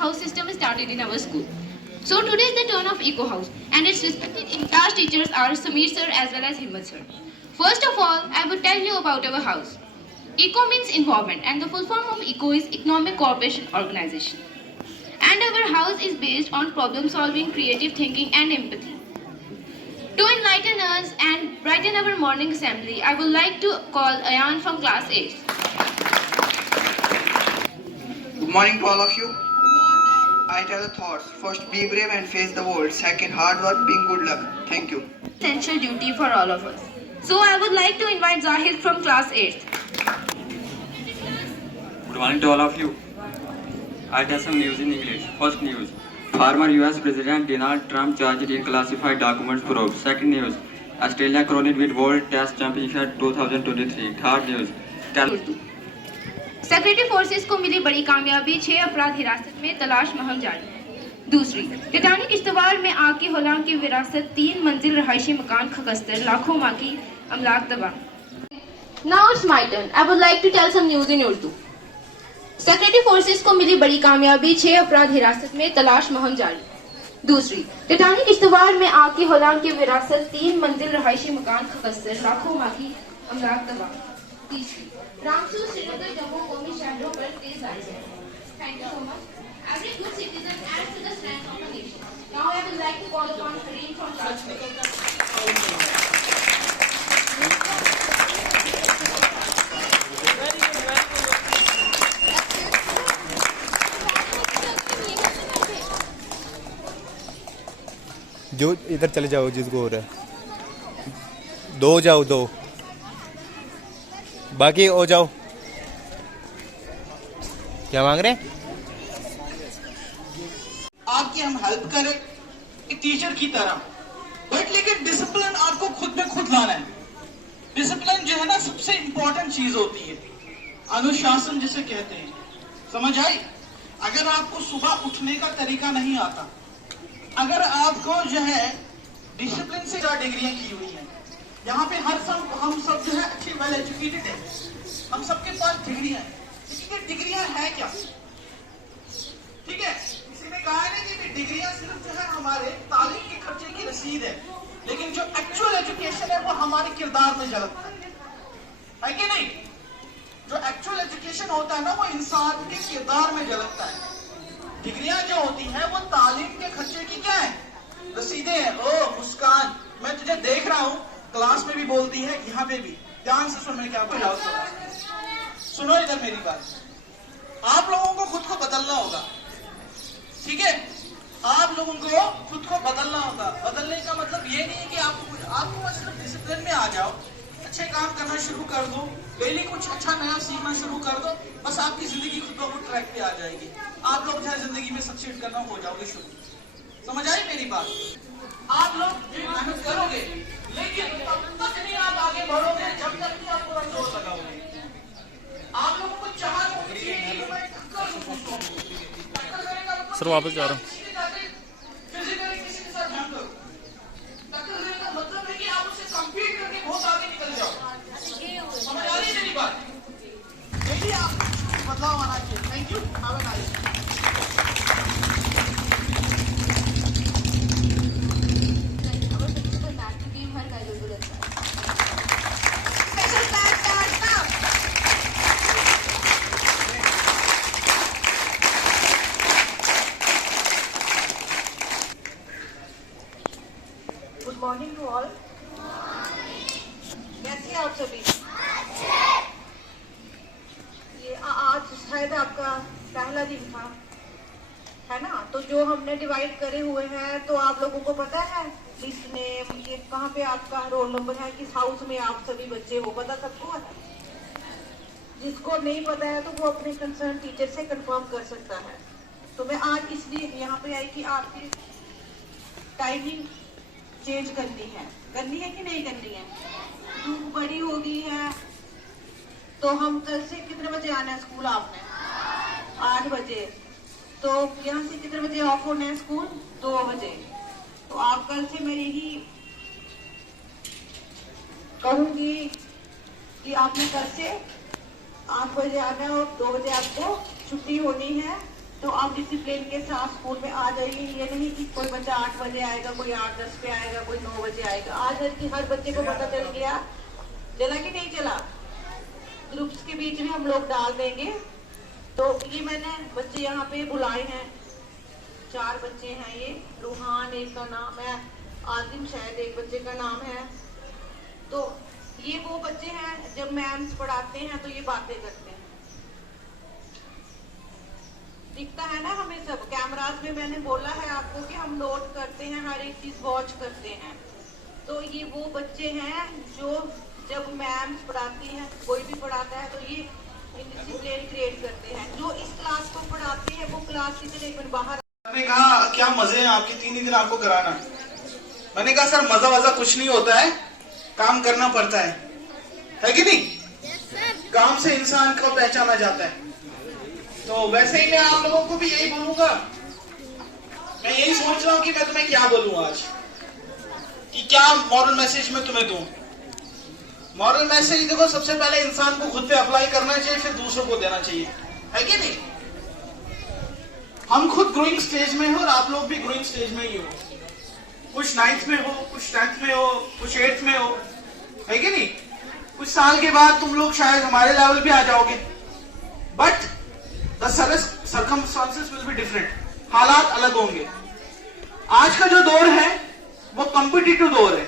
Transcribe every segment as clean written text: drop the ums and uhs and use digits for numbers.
house system started in our school. So today is the turn of Eco House, and its respected in-class teachers are Samir sir as well as Himmat sir. First of all, I would tell you about our house. ECO means environment, and the full form of ECO is Economic Cooperation Organization. And our house is based on problem solving, creative thinking, and empathy. To enlighten us and brighten our morning assembly, I would like to call Ayan from class 8. Good morning to all of you. I tell the thoughts. First, be brave and face the world. Second, hard work, being good luck. Thank you. Essential duty for all of us. So I would like to invite Zahid from class 8. Good morning to all of you. I tell some news in English. First news. Former US President Donald Trump charged in classified documents probe. Second news. Australia crowned with World Test Championship 2023. Third news. Secretary forces को मिली बड़ी कामयाबी, 6 अपराध हिरासत में, तलाश मुहिम जारी। दूसरी, टाइटैनिक किश्तवाड़ में आग की होलांग की विरासत, 3 मंजिल रहायशी मकान खगस्तर, लाखों माँ की अमलाक तबाह। Now it's my turn. I would like to tell some news in Urdu. Secretary forces को मिली बड़ी कामयाबी, 6 अपराध हिरासत में, तलाश मुहिम जारी। दूसरी, टाइटैनिक किश्तवाड़ में आग की होलांग की विरासत, 3 मंजिल रहायशी मकान खगस्तर, लाखों माँ की अमलाक तबाह। तीसरी, रामसूर श्रीनगर जम्मू कौमी शहरों पर तेज बारिश है। Thank you so much. Every good citizen adds to the strength of a nation. Now I would like to call upon Kareem from class 2. जो इधर चले जाओ जिसको हो रहा है, 2 जाओ 2 बाकी हो जाओ। क्या मांग रहे हैं? आपकी हम हेल्प करें एक टीचर की तरह, बट लेकिन डिसिप्लिन आपको खुद में खुद लाना है। डिसिप्लिन जो है ना सबसे इंपॉर्टेंट चीज होती है, अनुशासन जिसे कहते हैं। समझ आई? अगर आपको सुबह उठने का तरीका नहीं आता, अगर आपको जो है डिसिप्लिन से डिग्रियां की हुई है, यहाँ पे हम सब जो है अच्छे वेल एजुकेटेड है, हम सबके पास डिग्रियां हैं। लेकिन डिग्रियां है क्या? ठीक है, किसी ने कहा है कि डिग्रियां सिर्फ जो है हमारे तालीम के खर्चे की रसीद है, लेकिन जो एक्चुअल एजुकेशन है वो हमारे किरदार में झलकता है कि नहीं? जो एक्चुअल एजुकेशन होता है ना वो इंसान के किरदार में झलकता है। डिग्रियां जो होती है वो तालीम के खर्चे की क्या है? रसीदें हैं। ओ मुस्कान, मैं तुझे देख रहा हूँ, क्लास में भी बोलती है, यहाँ पे भी। ध्यान से सुन, मैं क्या बोल रहा हूँ, सुनो इधर मेरी बात। आप लोगों को खुद को बदलना होगा, ठीक है? आप लोगों को खुद को बदलना होगा। बदलने का मतलब ये नहीं है कि आपको बस डिसिप्लिन में आ जाओ, अच्छे काम करना शुरू कर दो, डेली कुछ अच्छा नया सीखना शुरू कर दो, बस आपकी जिंदगी खुद ब खुद ट्रैक पे आ जाएगी। आप लोग जो है जिंदगी में सक्सीड करना हो जाओगे शुरू। समझ आई मेरी बात? आप लोग मेहनत करोगे, लेकिन तब तक नहीं आप आगे बढ़ोगे जब तक कि आप पूरा जोर लगाओगे। आप लोगों को सर वापस जा रहा हूँ। फिजिकली किसी के साथ ध्यान करो। टक्कर देने का मतलब है कि आप उससे कंपीट करके बहुत आगे निकल जाओ। समझ आ रही है मेरी बात? यही आप बदलाव आना चाहिए। Thank you, have a nice day. Good morning to all. कैसे आप सभी? ये आज शायद आपका पहला दिन था, है ना? तो जो हमने डिवाइड करे हुए हैं, तो आप लोगों को पता है लिस्ट नेम, ये कहाँ पे आपका रोल नंबर है, किस हाउस में आप सभी बच्चे हो, पता सबको है? जिसको नहीं पता है तो वो अपने कंसर्न टीचर से कंफर्म कर सकता है। तो मैं आज इसलिए यहाँ पे आई कि आपकी टाइमिंग चेंज करनी है कि नहीं करनी है? धूप बड़ी हो गई है, तो हम कल से कितने बजे आना है स्कूल? आपने 8 बजे। तो यहाँ से कितने बजे ऑफ होना है स्कूल? 2 बजे। तो आप कल से मैं यही कहूंगी कि आपने कल से 8 बजे आना है और 2 बजे आपको छुट्टी होनी है। तो आप डिसिप्लिन के साथ स्कूल में आ जाइए। ये नहीं कि कोई बच्चा 8 बजे आएगा, कोई 8-10 पे आएगा, कोई 9 बजे आएगा। आज हर बच्चे को पता चल गया, चला कि नहीं चला। ग्रुप्स के बीच में हम लोग डाल देंगे। तो ये मैंने बच्चे यहाँ पे बुलाए हैं, 4 बच्चे हैं। ये रूहान एक का नाम है, आदिम शायद एक बच्चे का नाम है। तो ये वो बच्चे हैं जब मैम्स पढ़ाते हैं तो ये बातें करते हैं, दिखता है ना हमें सब। कैमरास में मैंने बोला है आपको कि हम नोट करते हैं, हर एक चीज वॉच करते हैं। तो ये वो बच्चे हैं जो जब मैम्स पढ़ाती हैं, कोई भी पढ़ाता है, तो ये डिसिप्लिन क्रिएट करते हैं। जो इस क्लास को पढ़ाते हैं वो क्लास की तरह एक मिनट बाहर। मैंने कहा क्या मजे हैं आपके, 3 ही दिन आपको कराना। मैंने कहा सर मजा वजा कुछ नहीं होता है, काम करना पड़ता है कि नहीं? काम से इंसान को पहचाना जाता है। तो वैसे ही मैं आप लोगों को भी यही बोलूंगा। मैं यही सोच रहा हूँ कि मैं तुम्हें क्या बोलूं आज, कि क्या मॉरल मैसेज मैं तुम्हें दूं। मॉरल मैसेज देखो, सबसे पहले इंसान को खुद पे अप्लाई करना चाहिए, फिर दूसरों को देना चाहिए, है कि नहीं? हम खुद ग्रोइंग स्टेज में हो और आप लोग भी ग्रोइंग स्टेज में ही हो। कुछ 9th में हो, कुछ 10th में हो, कुछ 8th में हो, है कि नहीं? कुछ साल के बाद तुम लोग शायद हमारे लेवल पे आ जाओगे, but the circumstances will be different. हालात अलग होंगे। आज का जो दौर है वो कॉम्पिटिटिव दौर है।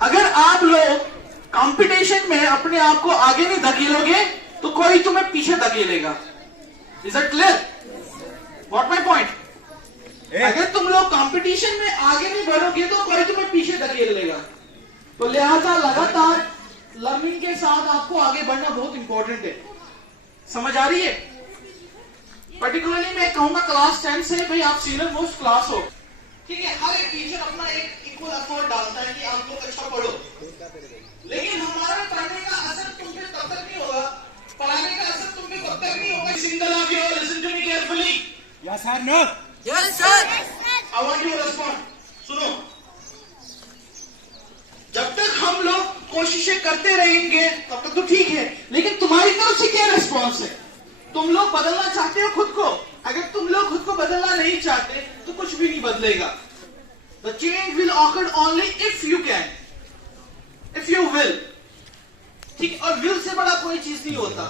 अगर आप लोग कंपटीशन में अपने आप को आगे नहीं धकेलोगे तो कोई तुम्हें पीछे धकेलेगा। Is it clear? What my point? अगर तुम लोग कंपटीशन में आगे नहीं बढ़ोगे तो कोई तुम्हें पीछे धकेल लेगा। तो लिहाजा लगातार लर्निंग के साथ आपको आगे बढ़ना बहुत इंपॉर्टेंट है। समझ आ रही है? पर्टिकुलरली मैं कहूंगा क्लास 10 से भाई आप सीनियर मोस्ट क्लास हो, ठीक है? हर एक टीचर अपना एक इक्वल एफर्ट डालता है कि आप लोग अच्छा पढ़ो, लेकिन हमारा पढ़ने का असर तुम पे तब तक नहीं होगा, पढ़ाने का असर तुम पे तब तक नहीं होगा। Single of you listen to me carefully. Yes sir, no yes sir. I want you to respond. सुनो, जब तक हम लोग कोशिशें करते रहेंगे तब तक तो ठीक है, लेकिन तुम्हारी तरफ से क्या रिस्पॉन्स है? तुम लोग बदलना चाहते हो खुद को? अगर तुम लोग खुद को बदलना नहीं चाहते तो कुछ भी नहीं बदलेगा। The change will occur only if you can, if you will। ठीक, और will से बड़ा कोई चीज नहीं होता।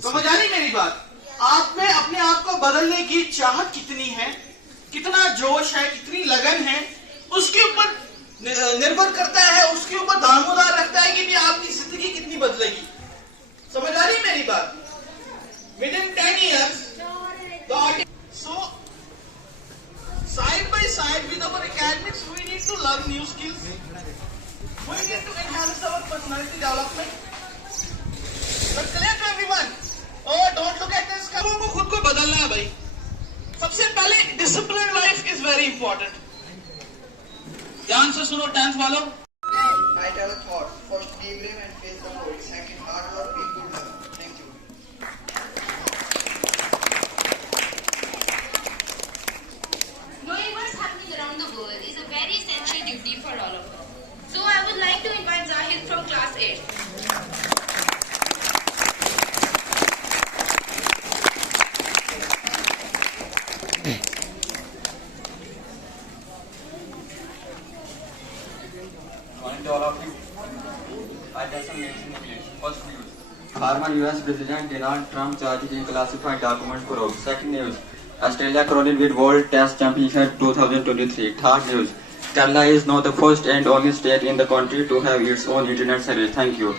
समझ आ रही मेरी बात? आप में अपने आप को बदलने की चाहत कितनी है, कितना जोश है, कितनी लगन है, उसके ऊपर निर्भर करता है, उसके ऊपर दामोदार रखता है कि भी आपकी जिंदगी कितनी बदलेगी। समझ आ रही मेरी बात? Within 10 years, so side by side with our academics, we need to learn new skills. We need to enhance our personality development. But clear to everyone? Oh, don't look at this. लोगों को खुद को बदलना है भाई। सबसे पहले disciplined life is very important. ध्यान से सुनो 10th वालों। I tell a thought. First, be brave and face the world. Second, hard work, be good luck. Thank you. Knowing what's happening around the world is a very essential duty for all of us. So I would like to invite Zahid from class 8. Morning to all of you. I tell some news in English. First news. Former US President Donald Trump charged in classified documents probe. Second news. Australia crowned with World Test Championship 2023. Third news. Kerala is now the first and only state in the country to have its own internet service. Thank you.